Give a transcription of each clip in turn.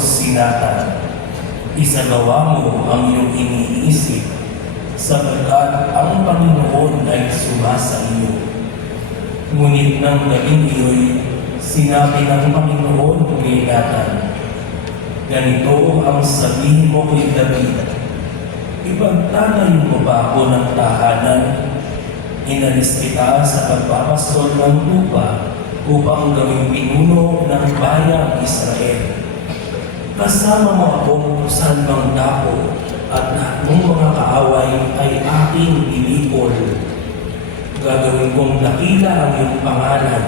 sinatan. Isagawa mo ang iyong iniisip, sapagkat ang Panginoon ay sumasa iyo. Ngunit ng gabing iyo'y sinabi ng Panginoon kay Nathan, ganito ang sabihin mo kay David, ipagtatayo mo ba ako ng tahanan? Inalis kita sa pagpapastol ng lupa upang gawing pinuno ng bayang Israel. Kasama mo akong saan mang dako at lahat ng mga kaaway ay aking ilipol. Gagawin kong dakila ang iyong pangalan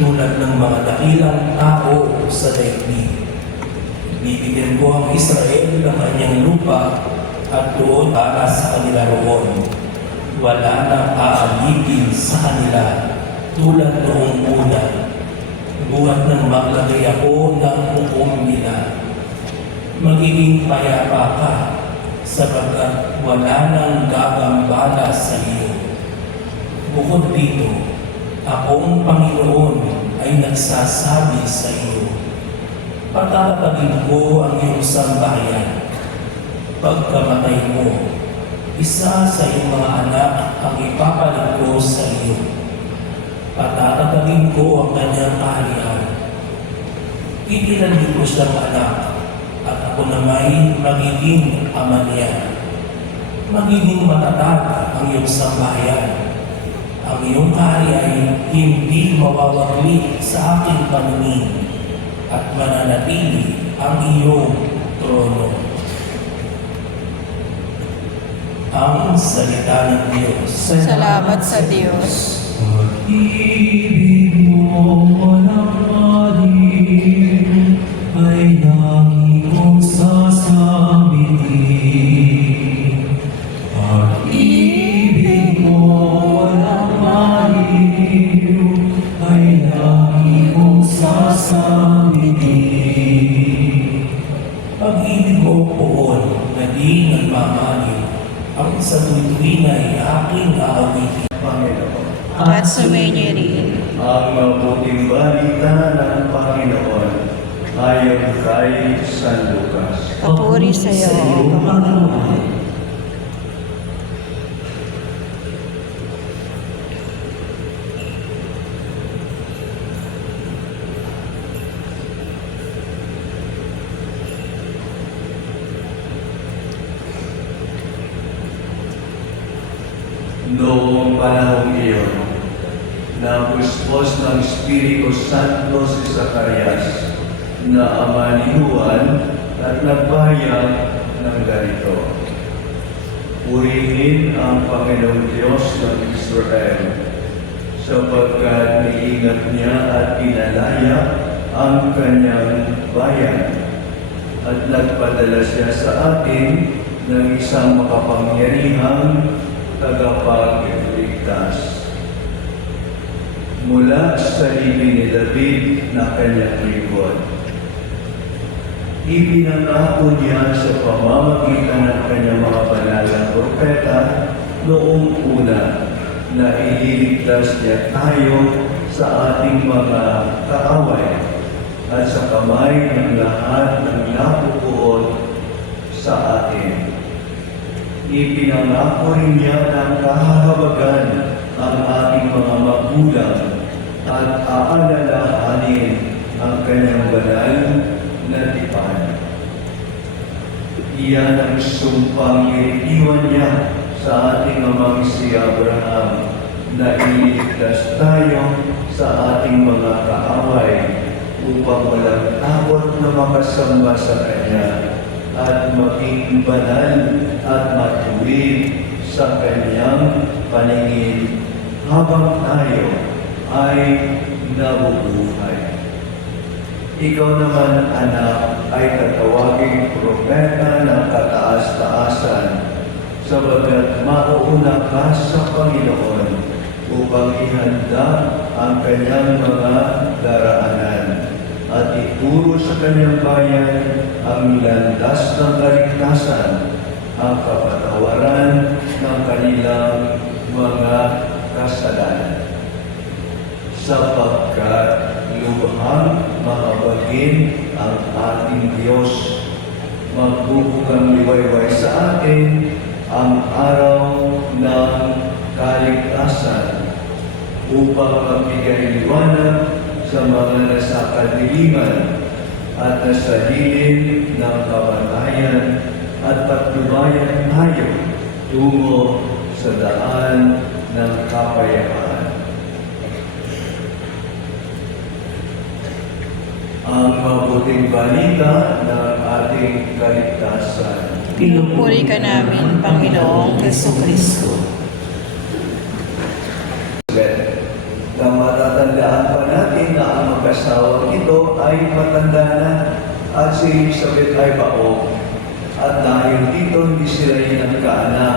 tulad ng mga dakilang tao sa daigdig. Bibigyan ko ang Israel ng kanyang lupa at doon para sa kanila roon. Wala nang aalipin sa kanila tulad noong una. Buhat nang maglagay ako ng hukom nila. Magiging payapa ka sapagkat wala nang gagambala sa iyo. Bukod dito, akong Panginoon ay nagsasabi sa iyo, patatagin ko ang iyong sambahayan. Pagkamatay mo, isa sa iyong mga anak ang ipapalit ko sa iyo. Patatagin ko ang kanyang kaharian. Ikinandin ko siyang anak, at ako namay magiging ama niya. Magiging matatag ang iyong sambahayan. Ang iyong kaharian ay hindi mawawagli sa aking paningin at mananatili ang iyong trono. Ang salita ng Diyos. Salamat sa Diyos. Pag-ibig mo walang maliw ay lagi kong sasabihin. Pag-ibig mo walang maliw ay lagi kong sasabihin. Pag-ibig mo poon na di nagmamaliw, ang sa tuwing ay aking aawitin. Panginoon. At sumainyo rin. Ang mabuting balita ng Panginoon ayon kay San Lucas. Papuri sa iyo, Panginoon. Noong panahong iyon, napuspos ng Espiritu Santo si Zacarias na ama ni Juan at nagbayang ng ganito, purihin ang Panginoong Diyos ng Israel, sapagkat niingat niya at pinalaya ang kanyang bayan, at nagpadala siya sa atin ng isang makapangyarihang tagapagligtas. Mula sa libing ni David na kanyang lingkod, ipinangako niya sa pamamagitan ng kanyang mga banal na propeta noong una na ililigtas niya tayo sa ating mga kaaway at sa kamay ng lahat ng napupuot sa atin. Ipinangako rin niya ng kahahabagan ang ating mga magulang at aalalahanin ang kanyang banal na tipan. Iyan ang sumpang iniwan niya sa ating amang si Abraham na ililigtas tayo sa ating mga kaaway upang walang takot na makasamba sa Kanya at maging banal at matuwid sa Kanyang paningin habang tayo ay nabubuhay. Ikaw naman, anak, ay tatawaging propeta ng kataas-taasan, sabagat mauuna ka sa Panginoon upang ihanda ang Kanyang mga daraanan at ituro sa Kanyang bayan ang landas ng kaligtasan, ang kapatawaran ng kanilang mga kasalanan. Sapagkat lubhang makabagin ang ating Diyos. Magbubugang liwayway sa atin ang araw ng kaligtasan upang magbigay liwanag sa mga nasa kadiliman at nasa hilig ng kamatayan at patnubayan tayo tungo sa daan ng kapayapaan. Ang mabuting balita ng ating kaligtasan. Pinupuri ka namin, Panginoong Jesucristo. Na matatandaan pa natin na ang mag-asawang ito ay matanda na at si Elizabeth ay baog. At dahil dito hindi sila nagkaanak.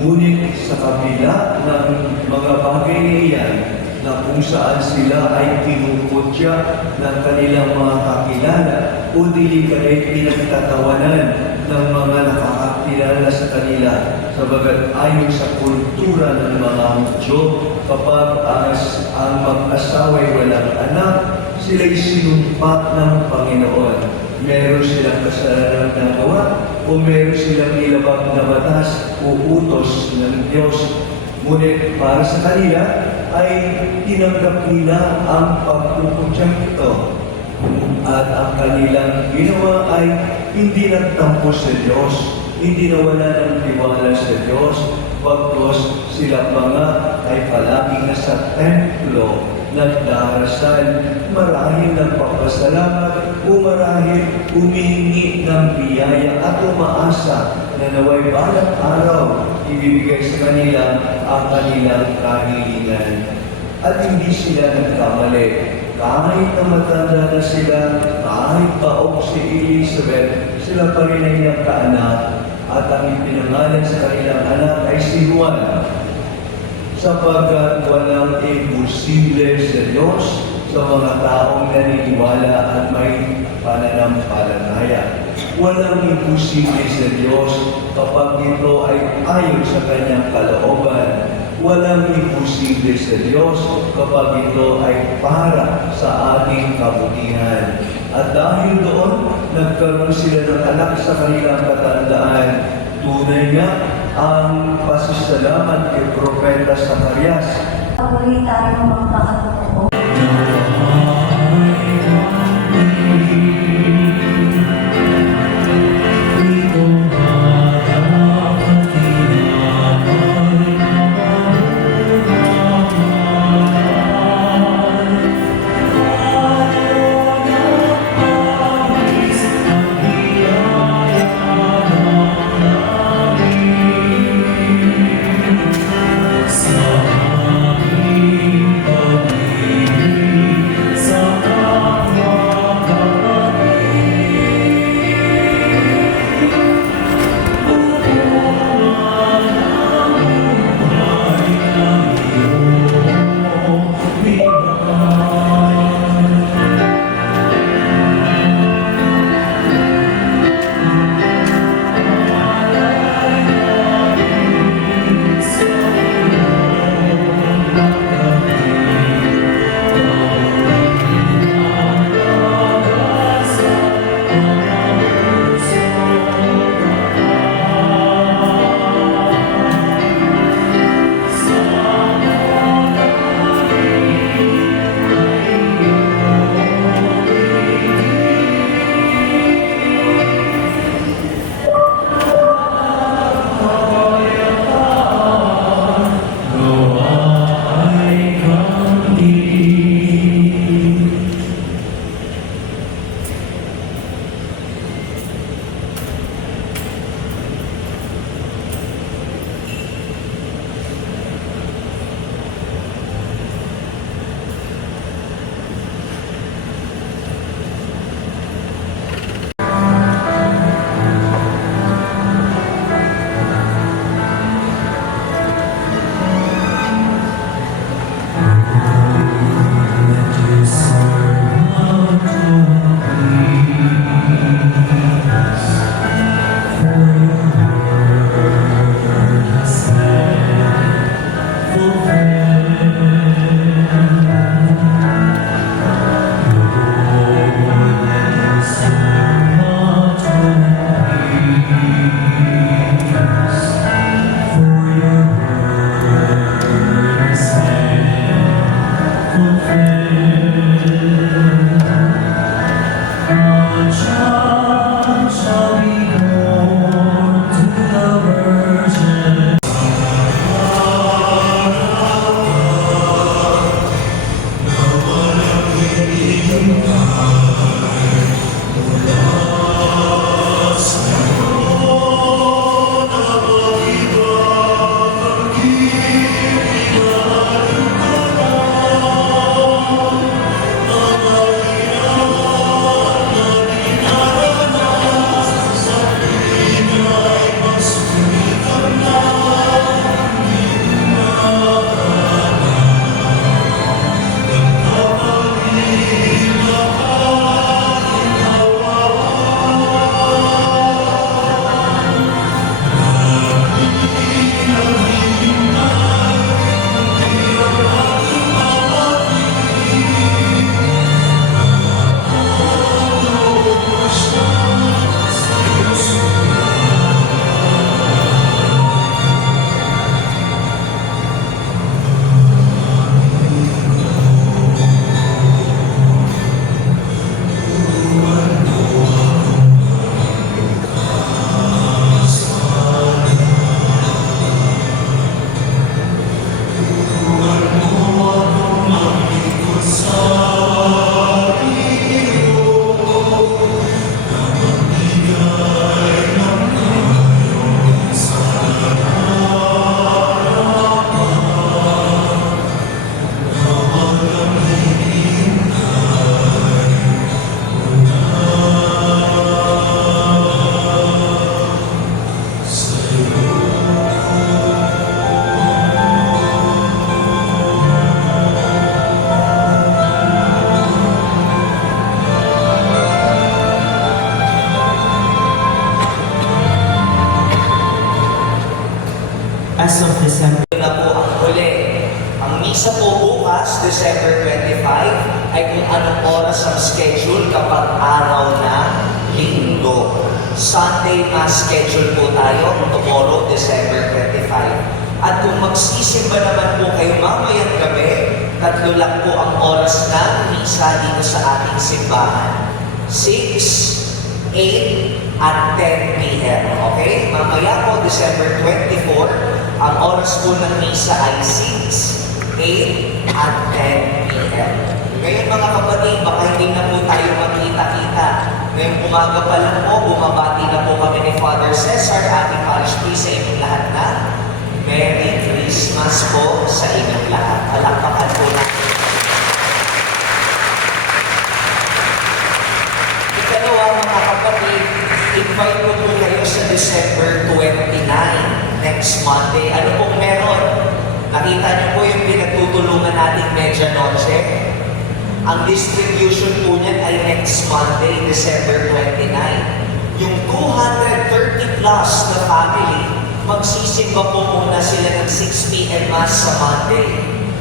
Ngunit sa kabila ng mga bagay na iyan, na kung saan sila ay kinukutya ng kanilang mga kakilala o dili kalit pinagtatawanan ng mga nakakakilala sa kanila sabagat ayon sa kultura ng mga Hudyo, kapag ang mag-asawa'y walang anak, sila'y sinumpa ng Panginoon. Meron silang kasalanan na gawa o meron silang nilabag na batas o utos ng Diyos. Ngunit para sa kanila ay tinanggap nila ang pagpuputyang ito. At ang kanilang ginawa ay hindi nagtampo sa Diyos, hindi nawala ng tiwala sa Diyos, pagkos sila mga ay palaging nasa templo, nagdarasal, marahil nagpapasalamat o marahil humihingi ng biyaya at umaasa na naway balang araw ibibigay sa kanila ang kanilang kahilingan. At hindi sila nagkamali. Kahit na matanda na sila, kahit baog si Elizabeth, sila pa rin ay nagkaanak at ang ipinangalan sa kanilang anak ay si Juan. Sapagkat walang imposible sa Diyos sa mga taong naniniwala at may pananampalataya. Walang imposible sa Diyos kapag ito ay ayon sa kanyang kalooban. Walang imposible sa Diyos kapag ito ay para sa ating kabutihan. At dahil doon, nagkaroon sila ng anak sa kanilang katandaan. Tunay nga ang pasasalamat kay Propeta Zacarias. Patuloy tayong magpakatotoo. Sa aming pag As of December Na po ang huli. Ang misa po bukas, December 25, ay kung anong oras ang schedule kapag araw na linggo. Sunday Mass schedule po tayo tomorrow, December 25. At kung magsisimba naman po kayo mamayang gabi, 3 lang po ang oras ng misa dito sa ating simbahan. 6, 8, at 10 p.m. Okay? Mamaya po, December 24, ang oras po ng misa ay 6, 8, at 10 p.m. Ngayon mga kapatid, baka hindi na po tayo magkita-kita. Ngayong umaga pa lang po, bumabati na po kami ni Father Cesar, ating parish priest sa inyong lahat na Merry Christmas po sa inyong lahat. Palakpakan po natin. Ikalawa mga kapatid, invite ko po kayo sa December 29, next Monday. Ano pong meron? Nakita niyo po yung pinagtutulungan nating Medianoche. Ang distribution po niyan ay next Monday, December 29. Yung 230 plus na family, magsisimba po muna sila ng 6 p.m. Mass sa Monday.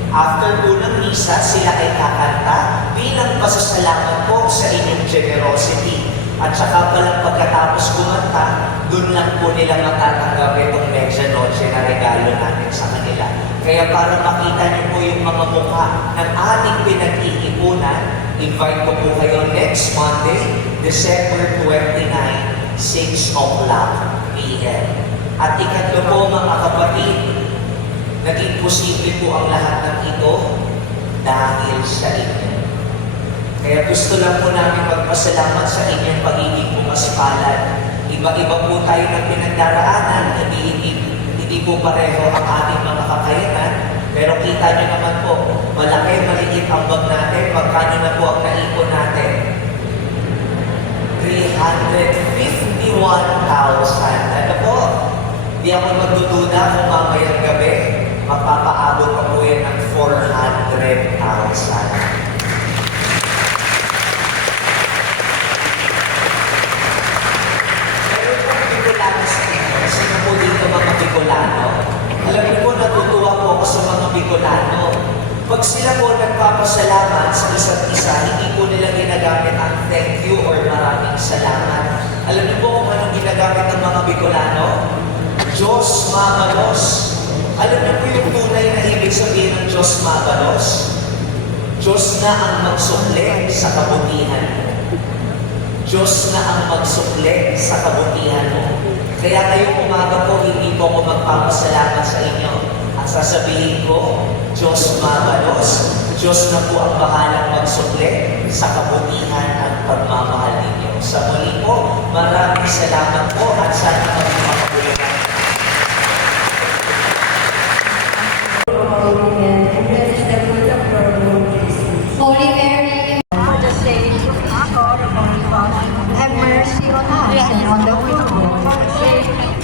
After po ng misa, sila ay kakanta bilang pasasalamat po sa inyong generosity. At saka palang pagkatapos kumanta, doon lang po nila matatanggap itong Medianoche na regalo natin sa kanila. Kaya para makita niyo po yung mga mukha ng ating pinag-iipunan, invite ko po kayo next Monday, December 29, 6 o'clock p.m. At ikatlo po mga kapatid, naging posible po ang lahat ng ito dahil sa inyo. Kaya gusto lang po namin magpasalamat sa inyong pagiging pumaspalad. Iba-iba po tayo ng pinagdaraanan, hindi po pareho ang ating mga kakayanan, pero kita nyo naman po, malaki, maliit ang bag natin, magkano na po ang naipon natin? 351,000. Ano po? Di ako magdududa kung mamayang gabi, mapapaabot pa po yan ng 400,000. Sino po dito mga Bicolano? Alam niyo po, natutuwa po ako sa mga Bicolano. Pag sila po nagpapasalamat sa isa't isa, hindi po nila ginagamit ang thank you or maraming salamat. Alam niyo po kung anong ginagamit ng mga Bicolano? Diyos Mamalos. Alam niyo po yung tunay na ibig sabihin ng Diyos Mamalos? Diyos na ang magsukli sa kabutihan mo. Diyos na ang magsukli sa kabutihan mo. Kaya ngayong umaga po, hindi po ako magpapasalamat sa inyo. At sasabihin ko, Diyos mabalos, Diyos na po ang bahalang magsukli sa kabutihan at pagmamahal ninyo. Sa muli po, maraming salamat po at sana maging makabuluhan. Holy Mary, for the sake of God, have mercy on us and on the world. For the sake